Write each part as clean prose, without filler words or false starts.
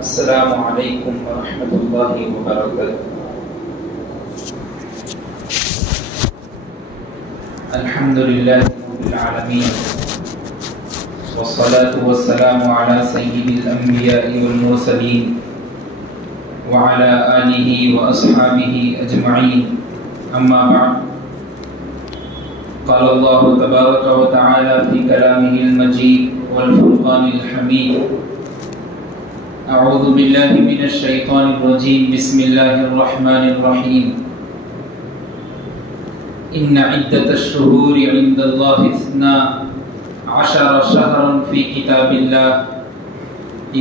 السلام علیکم ورحمۃ اللہ وبرکاتہ۔ الحمد للہ رب العالمین والصلاة والسلام علی سید الانبیاء والمرسلین وعلی آلہ واصحابہ اجمعین، اما بعد، قال اللہ تبارک وتعالی فی کلامہ المجید والفرقان الحمید، اعوذ باللہ من الشیطان الرجیم، بسم اللہ الرحمن الرحیم، ان عدۃ الشہور عند اللہ 12 شہرا فی کتاب اللہ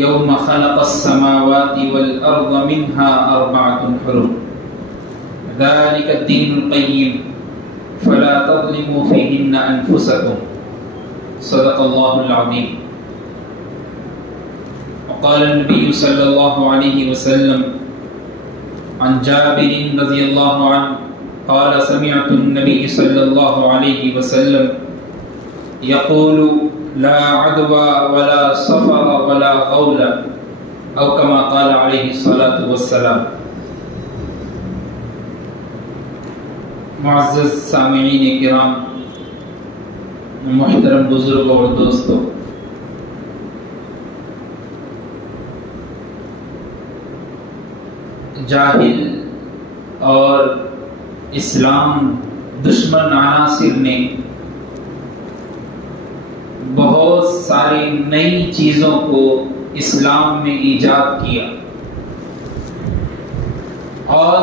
یوم خلق السماوات والارض منها 4 حرم ذلك الدین القیم فلا تظلموا فیہن انفسکم، صدق اللہ العظیم۔ وقال النبي صلى الله عليه وسلم عن جابر رضي الله عنه قال سمعت النبي صلى الله عليه وسلم يقول لا عدوى ولا صفر ولا غول، أو كما قال عليه الصلاة والسلام۔ معزز سامعین کرام، محترم بزرگ اور دوستو، جاہل اور اسلام دشمن عناصر نے بہت ساری نئی چیزوں کو اسلام میں ایجاد کیا اور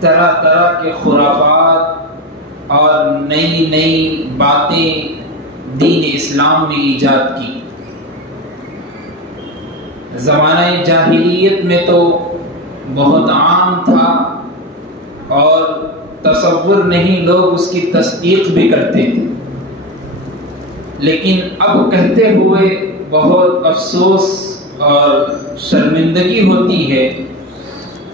طرح طرح کے خرافات اور نئی نئی باتیں دین اسلام میں ایجاد کی۔ زمانہ جاہلیت میں تو بہت عام تھا اور تصور نہیں، لوگ اس کی تصدیق بھی کرتے تھے، لیکن اب کہتے ہوئے بہت افسوس اور شرمندگی ہوتی ہے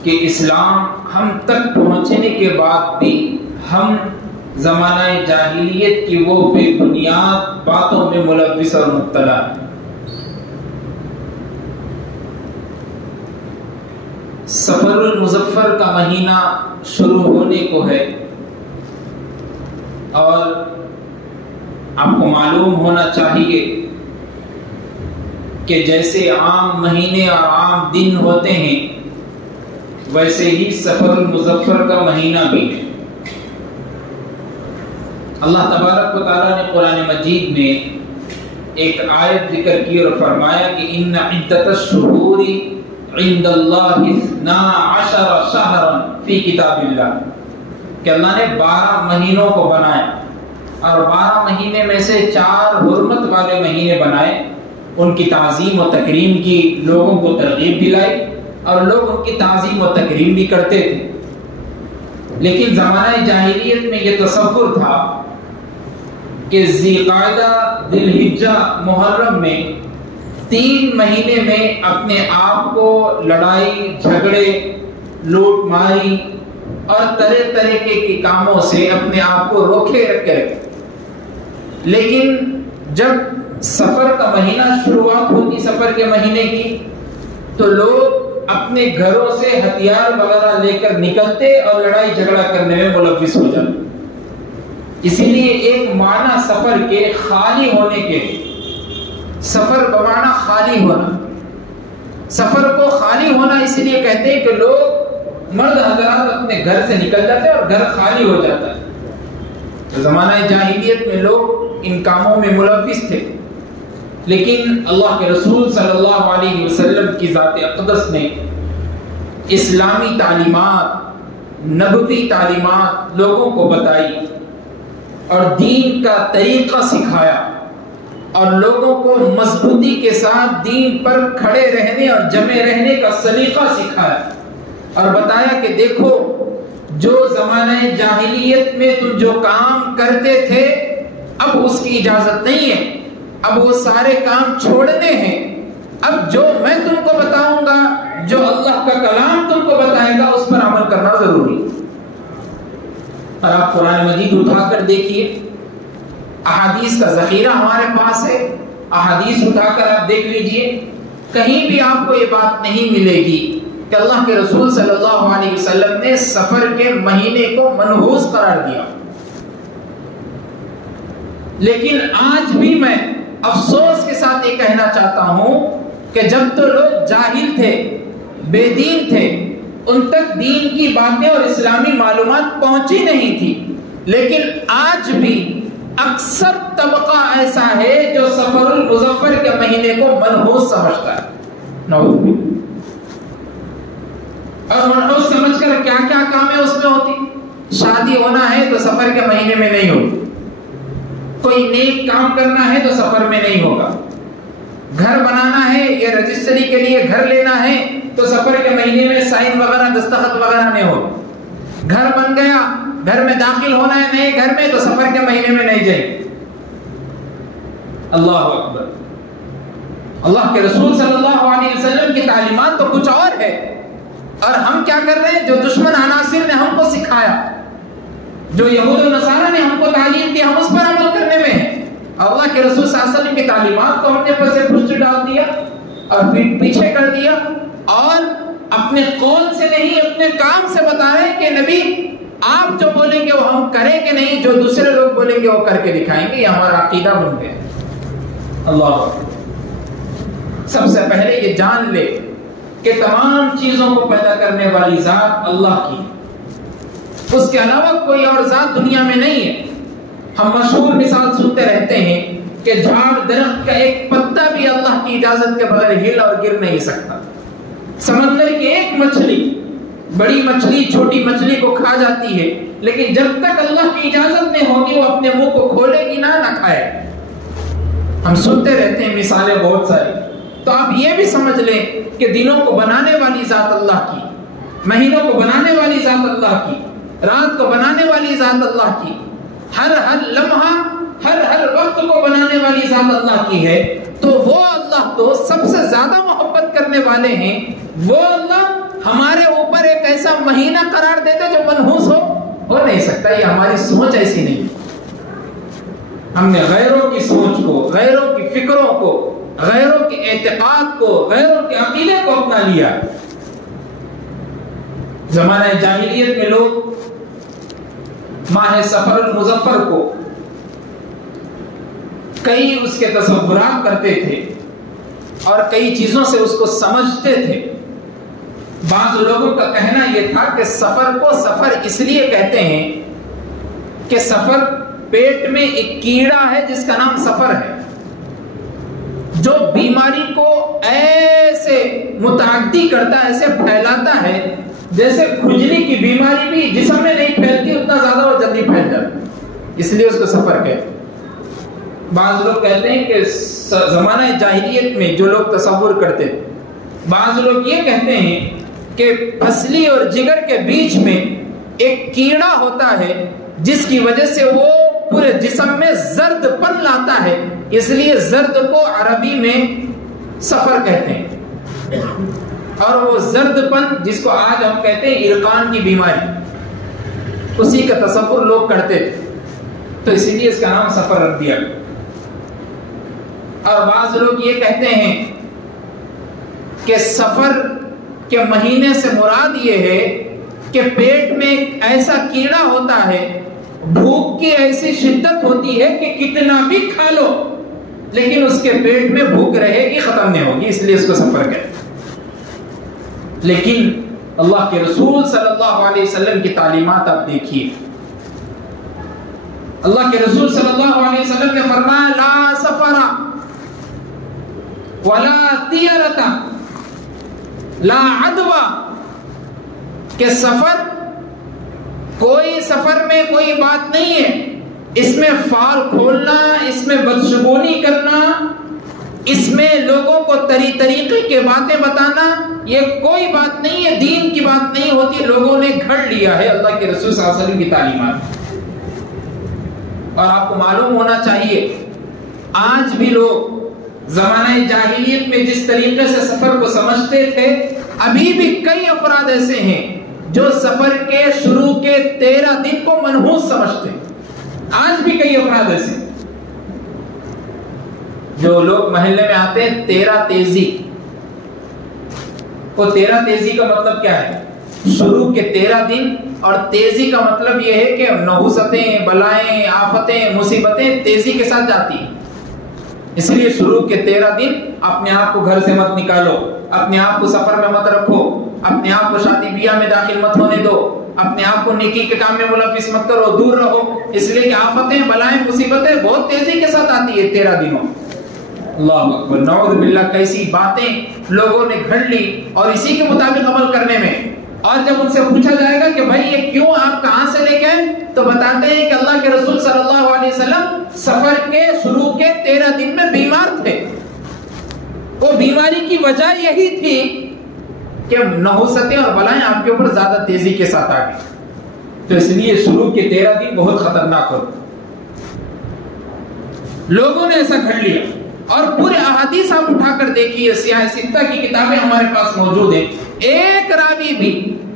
کہ اسلام ہم تک پہنچنے کے بعد بھی ہم زمانہ جاہلیت کی وہ بے بنیاد باتوں میں ملوث اور مبتلا ہیں۔ سفر المظفر کا مہینہ شروع ہونے کو ہے اور آپ کو معلوم ہونا چاہیے کہ جیسے عام مہینے اور عام دن ہوتے ہیں ویسے ہی سفر المظفر کا مہینہ بھی ہے۔ اللہ تبارک و تعالیٰ نے قرآن مجید میں ایک آیت ذکر کی اور فرمایا کہ ان عدۃ الشہور عند اللہ 12 شہرا فی کتاب اللہ، کہ اللہ نے 12 مہینوں کو بنایا اور 12 مہینے میں سے 4 حرمت والے مہینے بنائے، ان کی تعظیم و تکریم کی، لوگوں کو ترغیب دلائی اور لوگ ان کی تعظیم و تکریم بھی کرتے تھے۔ لیکن زمانہ جاہلیت میں یہ تصور تھا کہ ذی قعدہ، ذی الحجہ، محرم میں 3 مہینے میں اپنے آپ کو لڑائی جھگڑے، لوٹ ماری اور طرح طرح کے کاموں سے اپنے آپ کو روکے رکھے۔ لیکن جب سفر کا مہینہ شروعات ہوتی سفر کے مہینے کی، تو لوگ اپنے گھروں سے ہتھیار وغیرہ لے کر نکلتے اور لڑائی جھگڑا کرنے میں ملوث ہو جاتے۔ اسی لیے ایک معنی سفر کے خالی ہونے کے، سفر بمعنی خالی ہونا، سفر کو خالی ہونا اس لیے کہتے ہیں کہ لوگ مرد حضرات اپنے گھر سے نکل جاتے اور گھر خالی ہو جاتا ہے۔ تو زمانہ جاہلیت میں لوگ ان کاموں میں ملوث تھے، لیکن اللہ کے رسول صلی اللہ علیہ وسلم کی ذات اقدس نے اسلامی تعلیمات، نبوی تعلیمات لوگوں کو بتائی اور دین کا طریقہ سکھایا اور لوگوں کو مضبوطی کے ساتھ دین پر کھڑے رہنے اور جمے رہنے کا سلیقہ سکھایا اور بتایا کہ دیکھو، جو زمانہ جاہلیت میں تم جو کام کرتے تھے اب اس کی اجازت نہیں ہے، اب وہ سارے کام چھوڑنے ہیں۔ اب جو میں تم کو بتاؤں گا، جو اللہ کا کلام تم کو بتائے گا، اس پر عمل کرنا ضروری ہے۔ اور آپ قرآن مجید اٹھا کر دیکھیے، احادیث کا ذخیرہ ہمارے پاس ہے، احادیث اٹھا کر آپ دیکھ لیجئے، کہیں بھی آپ کو یہ بات نہیں ملے گی کہ اللہ کے رسول صلی اللہ علیہ وسلم نے سفر کے مہینے کو منحوس قرار دیا. لیکن آج بھی میں افسوس کے ساتھ یہ کہنا چاہتا ہوں کہ جب تو لوگ جاہل تھے، بے دین تھے، ان تک دین کی باتیں اور اسلامی معلومات پہنچی نہیں تھی، لیکن آج بھی اکثر طبقہ ایسا ہے جو سفر المظفر کے مہینے کو منحوس سمجھتا ہے. نعوذ باللہ. اور منحوس سمجھ کر کیا کیا کامیں اس میں ہوتی. شادی ہونا ہے تو سفر کے مہینے میں نہیں ہوگی، کوئی نیک کام کرنا ہے تو سفر میں نہیں ہوگا، گھر بنانا ہے یا رجسٹری کے لیے گھر لینا ہے تو سفر کے مہینے میں سائن وغیرہ دستخط وغیرہ نہیں ہوگا. گھر بن گیا، گھر میں داخل ہونا ہے نئے گھر میں تو سفر کے مہینے میں نہیں جائے. اللہ اکبر. اللہ کے رسول صلی اللہ علیہ وسلم کی تعلیمات تو کچھ اور ہے، اور ہم کیا کر رہے ہیں؟ جو دشمن عناصر نے ہم کو سکھایا، جو یہود و نصارہ نے ہم کو تعلیم دی، ہم اس پر عمل کرنے میں ہیں. اللہ کے رسول صلی اللہ علیہ وسلم کی تعلیمات کو ہم نے پسے پشت ڈال دیا اور پیچھے کر دیا، اور اپنے قول سے نہیں اپنے کام سے بتا رہے ہیں کہ نبی آپ جو بولیں گے وہ ہم کریں گے نہیں، جو دوسرے لوگ بولیں گے وہ کر کے دکھائیں گے. یہ ہمارا عقیدہ بن گیا. اللہ. سب سے پہلے یہ جان لے کہ تمام چیزوں کو پیدا کرنے والی ذات اللہ کی، اس کے علاوہ کوئی اور ذات دنیا میں نہیں ہے. ہم مشہور مثال سنتے رہتے ہیں کہ جھاڑ درخت کا ایک پتا بھی اللہ کی اجازت کے بغیر ہل اور گر نہیں سکتا. سمندر کی ایک مچھلی بڑی مچھلی چھوٹی مچھلی کو کھا جاتی ہے، لیکن جب تک اللہ کی اجازت نہیں ہوگی وہ اپنے منہ کو کھولے گی نہ کھائے. ہم سنتے رہتے ہیں مثالیں بہت ساری. تو آپ یہ بھی سمجھ لیں کہ دنوں کو بنانے والی ذات اللہ کی، مہینوں کو بنانے والی ذات اللہ کی، رات کو بنانے والی ذات اللہ کی، ہر لمحہ ہر وقت کو بنانے والی ذات اللہ کی ہے. تو وہ اللہ تو سب سے زیادہ محبت کرنے والے ہیں. وہ اللہ ہمارے اوپر ایک ایسا مہینہ قرار دیتا جو منحوس ہو نہیں سکتا. یہ ہماری سوچ ایسی نہیں. ہم نے غیروں کی سوچ کو، غیروں کی فکروں کو، غیروں کے اعتقاد کو، غیروں کے عقیدے کو اپنا لیا. زمانہ جاہلیت میں لوگ ماہ سفر المظفر کو کئی اس کے تصورات کرتے تھے اور کئی چیزوں سے اس کو سمجھتے تھے. بعض لوگوں کا کہنا یہ تھا کہ سفر کو سفر اس لیے کہتے ہیں کہ سفر پیٹ میں ایک کیڑا ہے جس کا نام سفر ہے، جو بیماری کو ایسے متعدی کرتا ہے، ایسے پھیلاتا ہے جیسے کھجلی کی بیماری بھی جسم میں نہیں پھیلتی اتنا زیادہ وہ جلدی پھیل جاتی، اس لیے اس کو سفر کہتے ہیں. بعض لوگ کہتے ہیں کہ زمانہ جاہلیت میں جو لوگ تصور کرتے تھے، بعض لوگ یہ کہتے ہیں کہ پھسلی اور جگر کے بیچ میں ایک کیڑا ہوتا ہے جس کی وجہ سے وہ پورے جسم میں زرد پن لاتا ہے، اس لیے زرد کو عربی میں سفر کہتے ہیں. اور وہ زرد پن جس کو آج ہم کہتے ہیں عرقان کی بیماری، اسی کا تصور لوگ کرتے تھے، تو اسی لیے اس کا نام سفر رکھ دیا. اور بعض لوگ یہ کہتے ہیں کہ سفر کے مہینے سے مراد یہ ہے کہ پیٹ میں ایک ایسا کیڑا ہوتا ہے، بھوک کی ایسی شدت ہوتی ہے کہ کتنا بھی کھا لو لیکن اس کے پیٹ میں بھوک رہے گی، ختم نہیں ہوگی، اس لیے اس کو سفر کہتے ہیں. لیکن اللہ کے رسول صلی اللہ علیہ وسلم کی تعلیمات آپ دیکھیے. اللہ کے رسول صلی اللہ علیہ وسلم نے فرمایا لا سفر ولا طیرۃ لا عدوى، کہ سفر، کوئی سفر میں کوئی بات نہیں ہے، اس میں فال کھولنا، اس میں بدشگونی کرنا، اس میں لوگوں کو طریقے کے باتیں بتانا، یہ کوئی بات نہیں ہے، دین کی بات نہیں ہوتی. لوگوں نے گھڑ لیا ہے اللہ کے رسول صلی اللہ علیہ وسلم کی تعلیمات. اور آپ کو معلوم ہونا چاہیے آج بھی لوگ زمانہ جاہلیت میں جس طریقے سے سفر کو سمجھتے تھے، ابھی بھی کئی افراد ایسے ہیں جو سفر کے شروع کے 13 دن کو منحوس سمجھتے ہیں. آج بھی کئی افراد ایسے جو لوگ محلے میں آتے ہیں 13 تیزی، وہ 13 تیزی کا مطلب کیا ہے؟ شروع کے 13 دن، اور تیزی کا مطلب یہ ہے کہ نحوستیں، بلائیں، آفتیں، مصیبتیں تیزی کے ساتھ جاتی ہیں۔ اس لیے شروع کے 13 دن اپنے آپ کو گھر سے مت نکالو، اپنے آپ کو سفر میں مت رکھو، اپنے آپ کو شادی بیاہ میں داخل مت ہونے دو، اپنے آپ کو نیکی کے کام میں ملوث مت کرو، دور رہو، اس لیے کہ آفتیں، بلائیں، مصیبتیں بہت تیزی کے ساتھ آتی ہے 13 دنوں۔ اللہ اکبر، نعوذ باللہ، کیسی باتیں لوگوں نے گھڑ لی اور اسی کے مطابق عمل کرنے میں۔ اور جب ان سے پوچھا جائے گا کہ بھائی یہ کیوں، آپ کہاں سے لے کے آئے، تو بتاتے ہیں کہ اللہ کے رسول صلی اللہ علیہ وسلم سفر کے شروع کے 13 دن میں بیمار تھے۔ وہ بیماری کی وجہ یہی تھی کہ نحوستیں اور بلائیں آپ کے اوپر زیادہ تیزی کے ساتھ آ گئی، تو اس لیے شروع کے 13 دن بہت خطرناک ہوتے۔ لوگوں نے ایسا گھڑ لیا، اور پورے احادیث آپ اٹھا کر دیکھیے، سیاہ ستہ کی کتابیں ہمارے پاس موجود ہیں، ایک راوی بھی،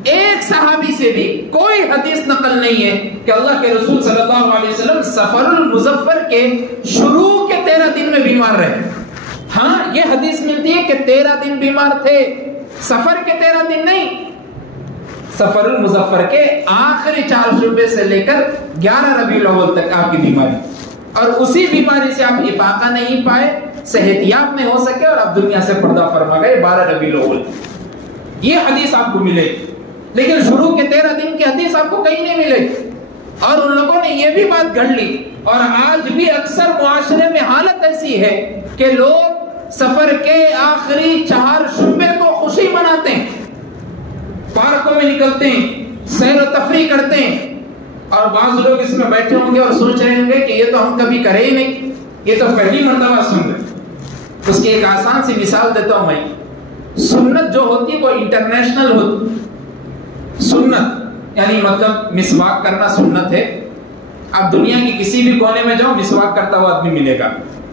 ایک صحابی سے بھی کوئی حدیث نقل نہیں ہے کہ اللہ کے رسول صلی اللہ علیہ وسلم سفر المظفر کے شروع کے 13 دن میں بیمار رہے۔ ہاں یہ حدیث ملتی ہے کہ 13 دن بیمار تھے، سفر کے 13 دن نہیں، سفر المظفر کے آخری 4 شعبے سے لے کر 11 ربیع الاول تک آپ کی بیماری، اور اسی بیماری سے آپ افاقہ نہیں پائے، صحت یاب نہیں ہو سکے، اور آپ دنیا سے پردہ فرما گئے 12 ربیع الاول۔ یہ حدیث آپ کو ملے، لیکن شروع کے 13 دن کی حدیث آپ کو کہیں نہیں ملے۔ اور ان لوگوں نے یہ بھی بات گھڑ لی، اور آج بھی اکثر معاشرے میں حالت ایسی ہے کہ لوگ سفر کے آخری 4 شعبے کو خوشی مناتے ہیں، پارکوں میں نکلتے ہیں، سیر و تفریح کرتے ہیں، اور بعض لوگ اس میں بیٹھے ہوں گے اور سوچ رہے ہوں گے کہ یہ تو ہم کبھی کرے ہی نہیں، یہ تو پہلی مرتبہ سن رہے۔ اس کی ایک آسان سی مثال دیتا ہوں میں، سنت جو ہوتی ہے وہ انٹرنیشنل ہوتی، سنت یعنی مطلب مسواک کرنا سنت ہے، آپ دنیا کی کسی بھی کونے میں جاؤ مسواک کرتا ہوا آدمی ملے گا،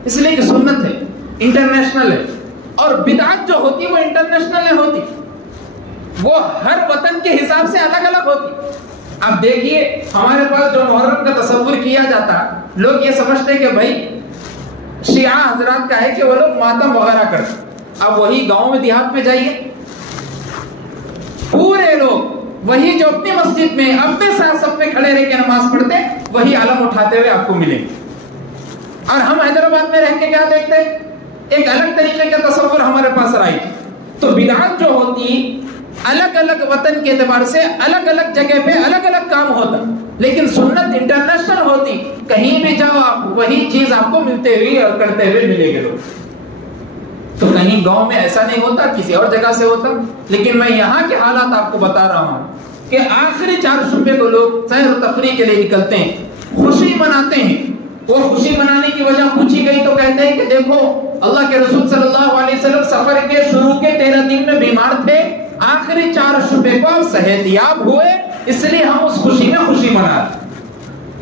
اس لیے کہ سنت ہے، انٹرنیشنل ہے۔ اور بدعت جو ہوتی وہ انٹرنیشنل نہیں ہوتی، وہ ہر وطن کے حساب سے الگ الگ ہوتی۔ اب دیکھیے ہمارے پاس جو محرم کا تصور کیا جاتا، لوگ یہ سمجھتے کہ بھائی شیعہ حضرات کا ہے کہ وہ لوگ ماتم وغیرہ کرتے۔ اب وہی گاؤں میں دیہات میں جائیے، پورے لوگ وہی جو اپنی مسجد میں اپنے ساتھ صف میں کھڑے رہ کے نماز پڑھتے وہی علم اٹھاتے ہوئے آپ کو ملیں گے۔ اور ہم حیدرآباد میں رہ کے کیا دیکھتے ہیں، ایک الگ طریقے کا تصور ہمارے پاس رائی۔ تو بدعت جو ہوتی الگ الگ وطن کے اعتبار سے الگ الگ جگہ پہ الگ الگ کام ہوتا، لیکن سنت انٹرنیشنل ہوتی، کہیں بھی جاؤ آپ وہی چیز آپ کو ملتے ہوئے اور کرتے ہوئے ملے گے لوگ۔ تو کہیں گاؤں میں ایسا نہیں ہوتا، کسی اور جگہ سے ہوتا، لیکن میں یہاں کے حالات آپ کو بتا رہا ہوں کہ آخری 4 شعبے کو لوگ سیر و تفریح کے لیے نکلتے ہیں، خوشی مناتے ہیں۔ وہ خوشی منانے کی وجہ پوچھی گئی تو کہتے ہیں کہ دیکھو اللہ کے رسول صلی اللہ علیہ وسلم سفر کے شروع کے 13 دن میں بیمار تھے، آخری 4 شعبے کو صحت یاب ہوئے، اس لیے ہم اس خوشی میں خوشی مناتے۔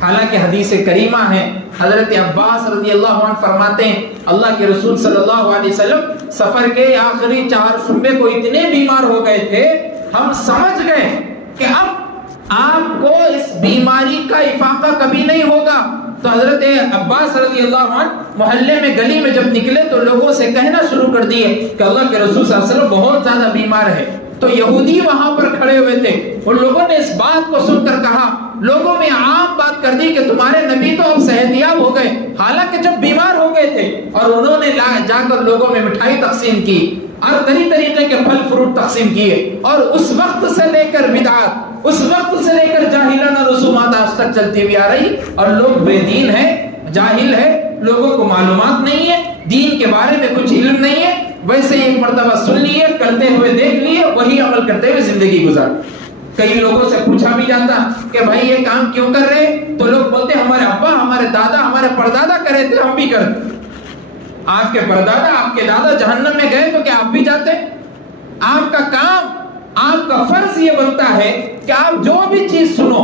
حالانکہ حدیث کریمہ ہے، حضرت عباس رضی اللہ عنہ فرماتے ہیں اللہ کے رسول صلی اللہ علیہ وسلم سفر کے آخری 4 شعبے کو اتنے بیمار ہو گئے تھے، ہم سمجھ گئے کہ اب آپ کو اس بیماری کا افاقہ کبھی نہیں ہوگا۔ تو حضرت عباس رضی اللہ عنہ محلے میں گلی میں جب نکلے تو لوگوں سے کہنا شروع کر دیے کہ اللہ کے رسول صلی اللہ علیہ وسلم بہت زیادہ بیمار ہے۔ تو یہودی وہاں پر کھڑے ہوئے تھے، ان لوگوں نے اس بات کو سن کر کہا، لوگوں میں عام بات کر دی کہ تمہارے نبی تو اب صحت یاب ہو گئے، حالانکہ جب بیمار ہو گئے تھے۔ اور انہوں نے جا کر لوگوں میں مٹھائی تقسیم کی اور طریقے کے پھل فروٹ تقسیم کیے، اور اس وقت سے لے کر بدعت، اس وقت سے لے کر جاہلانہ رسومات آج تک چلتی ہوئی آ رہی، اور لوگ بے دین ہیں، جاہل ہے، لوگوں کو معلومات نہیں ہے، دین کے بارے میں کچھ علم نہیں ہے، ویسے ایک مرتبہ سن لیے، کرتے ہوئے دیکھ لیے، وہی عمل کرتے ہوئے زندگی گزار۔ کئی لوگوں سے پوچھا بھی جاتا کہ بھائی یہ کام کیوں کر رہے، تو لوگ بولتے ہمارے ابا، ہمارے دادا، ہمارے پردادا کرے تھے، ہم بھی کرتے۔ آپ کے پردادا، آپ کے دادا جہنم میں گئے تو کیا آپ بھی جاتے؟ آپ کا کام، آپ کا فرض یہ بنتا ہے کہ آپ جو بھی چیز سنو،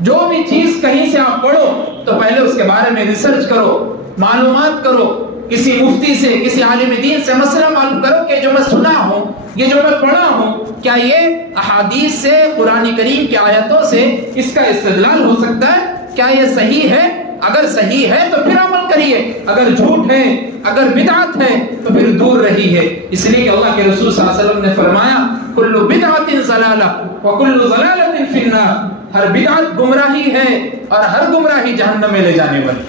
جو بھی چیز کہیں سے آپ پڑھو تو پہلے اس کے بارے میں ریسرچ کرو، معلومات کرو، کسی مفتی سے، کسی عالم دین سے مسئلہ معلوم کرو کہ جو میں سنا ہوں، یہ جو میں پڑھا ہوں، کیا یہ احادیث سے، قرآن کریم کی آیتوں سے اس کا استدلال ہو سکتا ہے؟ کیا یہ صحیح ہے؟ اگر صحیح ہے تو پھر عمل کریے، اگر جھوٹ ہے، اگر بدعت ہے تو پھر دور رہی ہے۔ اس لیے کہ اللہ کے رسول صلی اللہ علیہ وسلم نے فرمایا کل بدعت ضلالہ وکل ضلالۃ فی النار، ہر بدعت گمراہی ہے اور ہر گمراہی جہنم میں لے جانے والی۔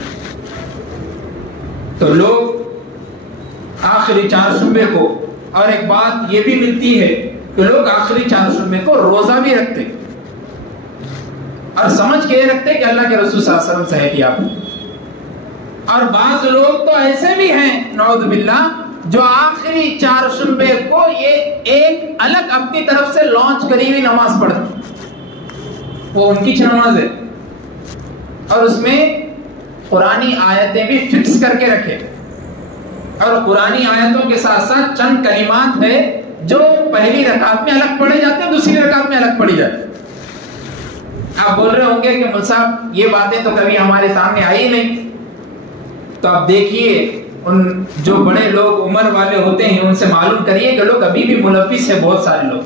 تو لوگ آخری چار شعبے کو، اور ایک بات یہ بھی ملتی ہے کہ لوگ آخری چار شعبے کو روزہ بھی رکھتے اور سمجھ کے رکھتے کہ اللہ کے رسول صلی اللہ علیہ وسلم صحت یاب، اور بعض لوگ تو ایسے بھی ہیں نعوذ باللہ جو آخری چار شعبے کو یہ ایک الگ اپنی طرف سے لانچ کری ہوئی نماز پڑھتے، وہ ان کی نماز ہے اور اس میں قرآنی آیتیں بھی فکس کر کے رکھے، اور قرآنی آیتوں کے ساتھ ساتھ چند کلمات ہے جو پہلی رکعت میں الگ پڑھے جاتے ہیں، دوسری رکعت میں الگ پڑھی جاتی ہیں۔ آپ بول رہے ہوں گے کہ مول صاحب یہ باتیں تو کبھی ہمارے سامنے آئی نہیں، تو آپ دیکھیے ان جو بڑے لوگ عمر والے ہوتے ہیں ان سے معلوم کریے کہ لوگ ابھی بھی ملوث ہے بہت سارے لوگ۔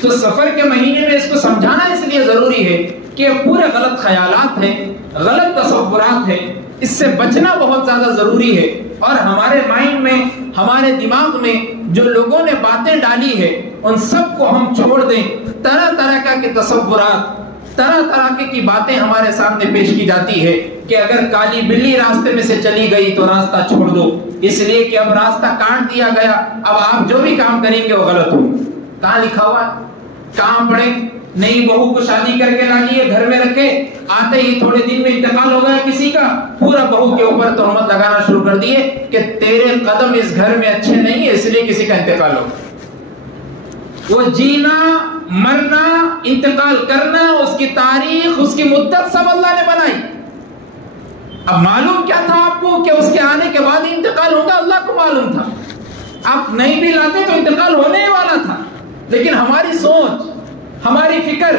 تو سفر کے مہینے میں اس کو سمجھانا اس لیے ضروری ہے کہ پورے غلط خیالات ہیں، غلط تصورات ہیں، اس سے بچنا بہت زیادہ ضروری ہے، اور ہمارے مائنڈ میں، ہمارے دماغ میں جو لوگوں نے باتیں ڈالی ہے ان سب کو ہم چھوڑ دیں۔ طرح طرح کے تصورات، طرح طرح کی باتیں ہمارے سامنے پیش کی جاتی ہے کہ اگر کالی بلی راستے میں سے چلی گئی تو راستہ چھوڑ دو، اس لیے کہ اب راستہ کاٹ دیا گیا، اب آپ جو بھی کام کریں گے وہ غلط ہو۔ کہاں لکھا ہوا ہے؟ کہاں پڑھے؟ نئی بہو کو شادی کر کے لا لیے، گھر میں رکھے، آتے ہی تھوڑے دن میں انتقال ہو گیا کسی کا، پورا بہو کے اوپر تہمت لگانا شروع کر دیے کہ تیرے قدم اس گھر میں اچھے نہیں ہے اس لیے کسی کا انتقال ہو۔ وہ جینا، مرنا، انتقال کرنا، اس کی تاریخ، اس کی مدت سب اللہ نے بنائی۔ اب معلوم کیا تھا آپ کو کہ اس کے آنے کے بعد انتقال ہوگا؟ اللہ کو معلوم تھا، آپ نہیں بھی لاتے تو انتقال ہونے والا تھا، لیکن ہماری سوچ، ہماری فکر،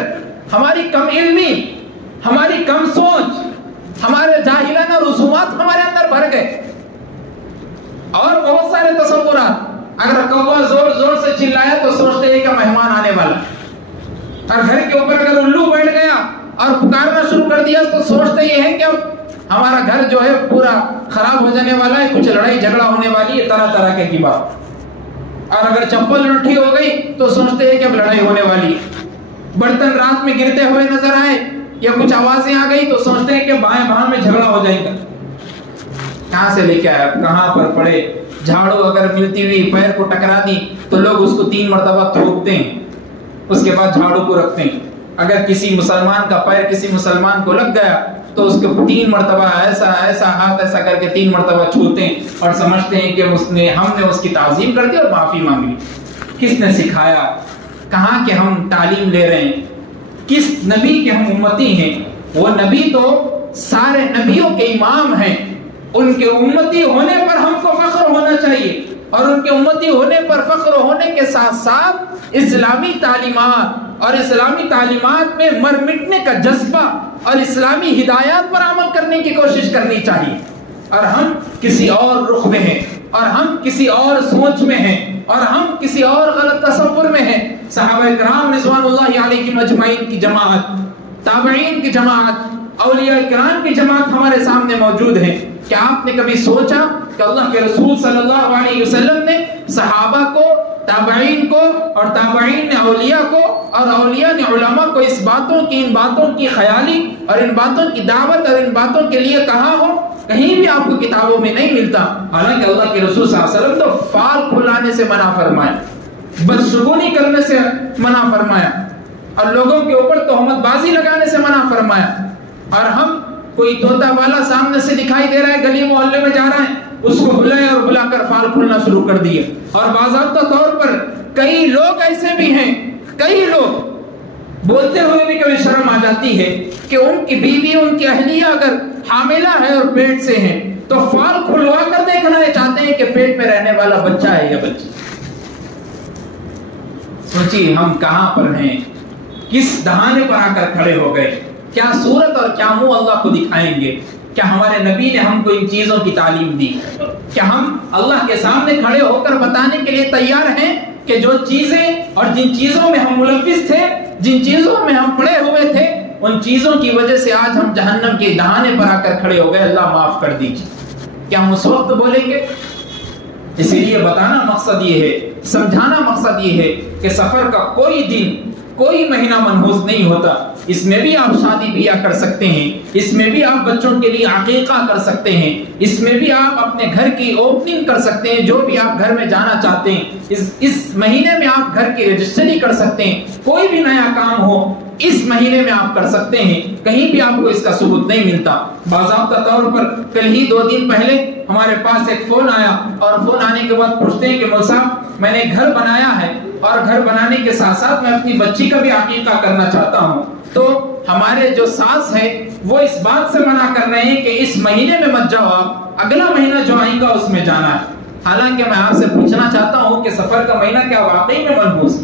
ہماری کم علمی، ہماری کم سوچ، ہمارے جاہلانہ رسومات ہمارے اندر بھر گئے، اور بہت سارے تصورات۔ اگر کوا زور زور سے چلایا تو سوچتے ہیں کہ مہمان آنے والا، اور گھر کے اوپر اگر الو بیٹھ گیا اور پکارنا شروع کر دیا تو سوچتے یہ ہے کہ اب ہمارا گھر جو ہے پورا خراب ہو جانے والا ہے، کچھ لڑائی جھگڑا ہونے والی ہے، طرح طرح کی بات۔ اور اگر چپل الٹی ہو گئی تو سوچتے ہیں کہ اب لڑائی ہونے والی ہے۔ برتن رات میں گرتے ہوئے نظر آئے یا کچھ آوازیں آ گئی تو سوچتے ہیں کہ بائیں بھاں میں جھگڑا ہو جائے گا، کہاں سے لے کے آیا، کہاں پر پڑے۔ جھاڑو اگر ملتی ہوئی پیر کو ٹکرا دی تو لوگ اس کو 3 مرتبہ تھوکتے ہیں، اس کے بعد جھاڑو کو رکھتے ہیں۔ اگر کسی مسلمان کا پیر کسی مسلمان کو لگ گیا تو اس کو 3 مرتبہ ایسا ایسا ہاتھ ایسا کر کے 3 مرتبہ چھوتے ہیں اور سمجھتے ہیں کہ ہم نے اس کی تعظیم کر دی اور معافی مانگ لی۔ کس نے سکھایا؟ کہاں کہ ہم تعلیم لے رہے ہیں؟ کس نبی کے ہم امتی ہیں؟ وہ نبی تو سارے نبیوں کے امام ہیں، ان کے امتی ہونے پر ہم کو فخر ہونا چاہیے، اور ان کے امتی ہونے پر فخر ہونے کے ساتھ ساتھ اسلامی تعلیمات اور اسلامی تعلیمات میں مر مٹنے کا جذبہ اور اسلامی ہدایات پر عمل کرنے کی کوشش کرنی چاہیے۔ اور ہم کسی اور رخ میں ہیں، اور ہم کسی اور سوچ میں ہیں، اور ہم کسی اور غلط تصور میں ہیں۔ صحابہ کرام رضوان اللہ علیہم اجمعین کی جماعت، تابعین کی جماعت، اولیاء کرام کی جماعت ہمارے سامنے موجود ہے۔ کیا آپ نے کبھی سوچا کہ اللہ کے رسول صلی اللہ علیہ وسلم نے صحابہ کو، تابعین کو، اور تابعین نے اولیاء کو، اور اولیاء نے علماء کو اس باتوں کی، ان باتوں کی خیالی اور ان باتوں کی دعوت اور ان باتوں کے لیے کہا ہو؟ کہیں بھی آپ کو کتابوں میں نہیں ملتا۔ حالانکہ اللہ کے رسول صلی اللہ علیہ وسلم تو فال کھلانے سے منع فرمایا، بدشگونی کرنے سے منع فرمایا، اور لوگوں کے اوپر تہمت بازی لگانے سے منع فرمایا۔ اور ہم کوئی طوطا والا سامنے سے دکھائی دے رہا ہے، گلی محلے میں جا رہا ہے، اس کو بلائے اور بلا کر فال کھولنا شروع کر دیے۔ اور باضابطہ طور پر کئی لوگ ایسے بھی ہیں، کئی لوگ بولتے ہوئے بھی کبھی شرم آ جاتی ہے کہ ان کی بیوی، ان کی اہلیہ اگر حاملہ ہے اور پیٹ سے ہے تو فال کھلوا کر دیکھنا چاہتے ہیں کہ پیٹ میں رہنے والا بچہ ہے یا بچی۔ سوچیے ہم کہاں پر ہیں، کس دہانے پر آ کر کھڑے ہو گئے، کیا صورت اور کیا منہ اللہ کو دکھائیں گے؟ کیا ہمارے نبی نے ہم کو ان چیزوں کی تعلیم دی؟ کیا ہم اللہ کے سامنے کھڑے ہو کر بتانے کے لیے تیار ہیں کہ جو چیزیں اور جن چیزوں میں ہم ملوث تھے، جن چیزوں میں ہم پڑے ہوئے تھے، ان چیزوں کی وجہ سے آج ہم جہنم کے دہانے پر آ کر کھڑے ہو گئے، اللہ معاف کر دیجیے، کیا ہم اس وقت بولیں گے؟ اسی لیے بتانا مقصد یہ ہے، سمجھانا مقصد یہ ہے کہ سفر کا کوئی دن، کوئی مہینہ منحوس نہیں ہوتا، اس میں بھی آپ شادی بیاہ کر سکتے ہیں، اس میں بھی آپ بچوں کے لیے عقیقہ کر سکتے ہیں، اس میں بھی آپ اپنے گھر کی اوپننگ کر سکتے ہیں، جو بھی آپ گھر میں جانا چاہتے ہیں اس مہینے میں آپ گھر کی رجسٹری کر سکتے ہیں، کوئی بھی نیا کام ہو اس مہینے میں آپ کر سکتے ہیں، کہیں بھی آپ کو اس کا ثبوت نہیں ملتا۔ باضابطہ طور پر کل ہی 2 دن پہلے ہمارے پاس ایک فون آیا، اور فون آنے کے بعد پوچھتے ہیں کہ مول صاحب میں نے گھر بنایا ہے، اور گھر بنانے کے ساتھ ساتھ میں اپنی بچی کا بھی عقیقہ کرنا چاہتا ہوں، تو ہمارے جو ساس ہے وہ اس بات سے منع کر رہے ہیں کہ اس مہینے میں مت جاؤ، آپ اگلا مہینہ جو آئے گا اس میں جانا ہے۔ حالانکہ میں آپ سے پوچھنا چاہتا ہوں کہ سفر کا مہینہ کیا واقعی میں منحوس؟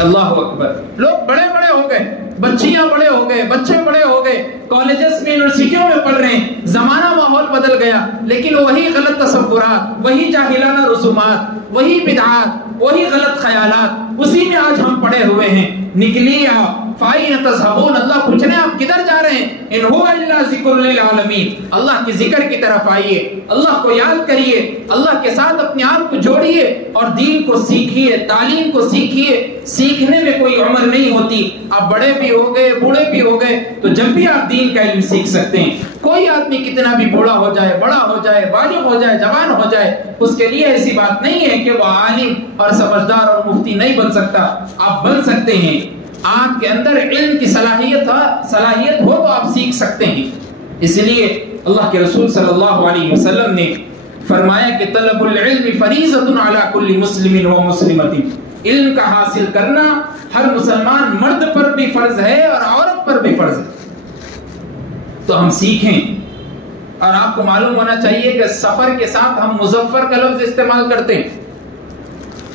اللہ اکبر، لوگ بڑے بڑے ہو گئے، بچیاں بڑے ہو گئے، بچے بڑے ہو گئے، کالجز میں یونیورسٹیوں میں پڑھ رہے ہیں، زمانہ ماحول بدل گیا، لیکن وہی غلط تصورات، وہی جاہلانہ رسومات، وہی بدعات، وہی غلط خیالات، اسی میں آج ہم پڑے ہوئے ہیں۔ نکلیے آپ، فائن تذهبون، اللہ پوچھ رہے ہیں آپ کدھر جا رہے ہیں؟ ان هو الا ذکر للعالمین، اللہ کی ذکر کی طرف آئیے، اللہ کو یاد کریے، اللہ کے ساتھ اپنے آپ کو جوڑیے اور دین کو سیکھیے، تعلیم کو سیکھیے۔ سیکھنے میں کوئی عمر نہیں ہوتی، آپ بڑے بھی ہو گئے، بوڑھے بھی ہو گئے تو جب بھی آپ دین کا علم سیکھ سکتے ہیں۔ کوئی آدمی کتنا بھی بوڑھا ہو جائے، بڑا ہو جائے، بالغ ہو جائے، جوان ہو جائے، اس کے لیے ایسی بات نہیں ہے کہ وہ عالم اور سمجھدار اور مفتی نہیں بن سکتا، آپ بن سکتے ہیں۔ آپ کے اندر علم کی صلاحیت ہو تو آپ سیکھ سکتے ہیں۔ اس لیے اللہ کے رسول صلی اللہ علیہ وسلم نے فرمایا کہ طلب العلم فریضۃ علی کل مسلم و مسلمۃ، علم کا حاصل کرنا ہر مسلمان مرد پر بھی فرض ہے اور عورت پر بھی فرض ہے، تو ہم سیکھیں۔ اور آپ کو معلوم ہونا چاہیے کہ سفر کے ساتھ ہم مظفر کا لفظ استعمال کرتے ہیں۔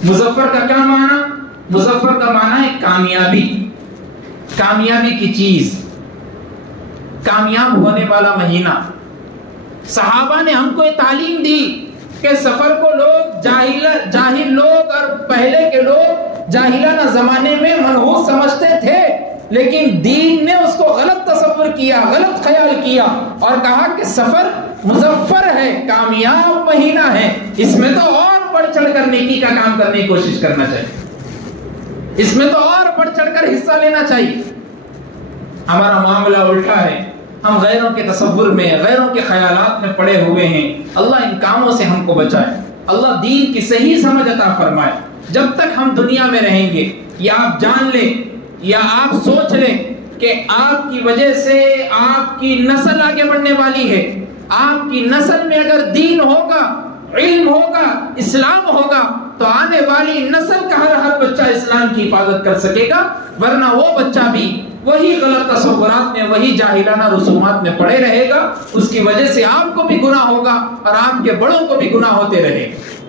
مظفر کا کیا معنی؟ مظفر کا معنی ہے کامیابی، کامیابی کی چیز، کامیاب ہونے والا مہینہ۔ صحابہ نے ہم کو یہ تعلیم دی کہ سفر کو لوگ جاہل لوگ اور پہلے کے لوگ جاہلانہ زمانے میں منحوس سمجھتے تھے، لیکن دین نے اس کو غلط تصور کیا، غلط خیال کیا اور کہا کہ سفر مظفر ہے، کامیاب مہینہ ہے، اس میں تو اور بڑھ چڑھ کر نیکی کا کام کرنے کی کوشش کرنا چاہیے، اس میں تو اور بڑھ چڑھ کر حصہ لینا چاہیے۔ ہمارا معاملہ الٹا ہے، ہم غیروں کے تصور میں، غیروں کے خیالات میں پڑے ہوئے ہیں۔ اللہ ان کاموں سے ہم کو بچائے، اللہ دین کی صحیح سمجھ عطا فرمائے۔ جب تک ہم دنیا میں رہیں گے، یا آپ جان لیں یا آپ سوچ لیں کہ آپ کی وجہ سے آپ کی نسل آگے بڑھنے والی ہے، آپ کی نسل میں اگر دین ہوگا، علم ہوگا، اسلام ہوگا تو آنے والی نسل کا ہر بچہ اسلام کی حفاظت کر سکے گا، ورنہ وہ بچہ بھی وہی غلط تصورات میں، وہی جاہلانہ رسومات میں پڑے رہے گا۔ اس کی وجہ سے آپ کو بھی گناہ ہوگا اور آپ کے بڑوں کو بھی گناہ ہوتے رہے گا۔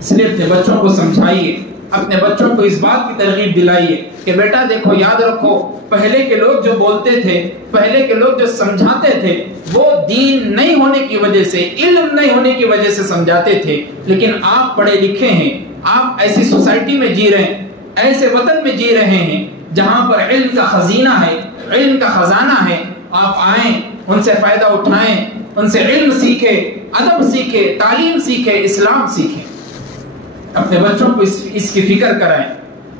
اس لیے اپنے بچوں کو سمجھائیے، اپنے بچوں کو اس بات کی ترغیب دلائیے کہ بیٹا دیکھو، یاد رکھو، پہلے کے لوگ جو بولتے تھے، پہلے کے لوگ جو سمجھاتے تھے، وہ دین نہیں ہونے کی وجہ سے، علم نہیں ہونے کی وجہ سے سمجھاتے تھے، لیکن آپ پڑھے لکھے ہیں، آپ ایسی سوسائٹی میں جی رہے ہیں، ایسے وطن میں جی رہے ہیں جہاں پر علم کا خزینہ ہے، علم کا خزانہ ہے۔ آپ آئیں، ان سے فائدہ اٹھائیں، ان سے علم سیکھیں، ادب سیکھیں، تعلیم سیکھیں، اسلام سیکھیں، اپنے بچوں کو اس کی فکر کرائیں۔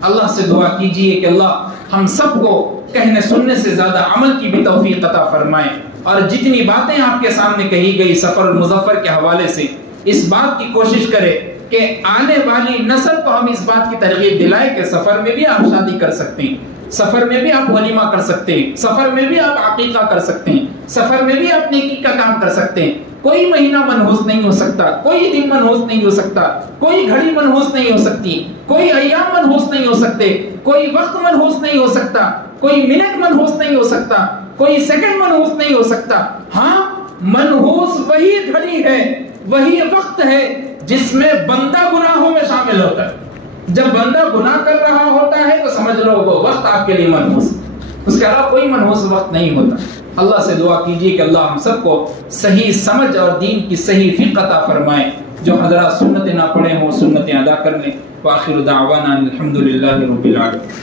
اللہ سے دعا کیجئے کہ اللہ ہم سب کو کہنے سننے سے زیادہ عمل کی بھی توفیق عطا فرمائے، اور جتنی باتیں آپ کے سامنے کہی گئی سفر المظفر کے حوالے سے، اس بات کی کوشش کرے کہ آنے والی نسل کو ہم اس بات کی ترغیب دلائیں کہ سفر میں بھی آپ شادی کر سکتے ہیں، سفر میں بھی آپ ولیمہ کر سکتے ہیں، سفر میں بھی آپ عقیقہ کر سکتے ہیں، سفر میں بھی آپ نیکی کا کام کر سکتے ہیں۔ کوئی مہینہ منحوس نہیں ہو سکتا، کوئی دن منحوس نہیں ہو سکتا، کوئی گھڑی منحوس نہیں ہو سکتی، کوئی ایام منحوس نہیں ہو سکتے، کوئی وقت منحوس نہیں ہو سکتا، کوئی منٹ منحوس نہیں ہو سکتا، کوئی سیکنڈ منحوس نہیں ہو سکتا۔ ہاں، منحوس وہی گھڑی ہے، وہی وقت ہے جس میں بندہ گناہوں میں شامل ہوتا ہے۔ جب بندہ گناہ کر رہا ہوتا ہے تو سمجھ لو وہ وقت آپ کے لیے منحوس، اس کے علاوہ کوئی منحوس وقت نہیں ہوتا۔ اللہ سے دعا کیجیے کہ اللہ ہم سب کو صحیح سمجھ اور دین کی صحیح فقہ عطا فرمائے۔ جو حضرات سنتیں نہ پڑھے ہوں سنتیں ادا کر لیں۔ وآخر دعوانا الحمدللہ رب العالمین۔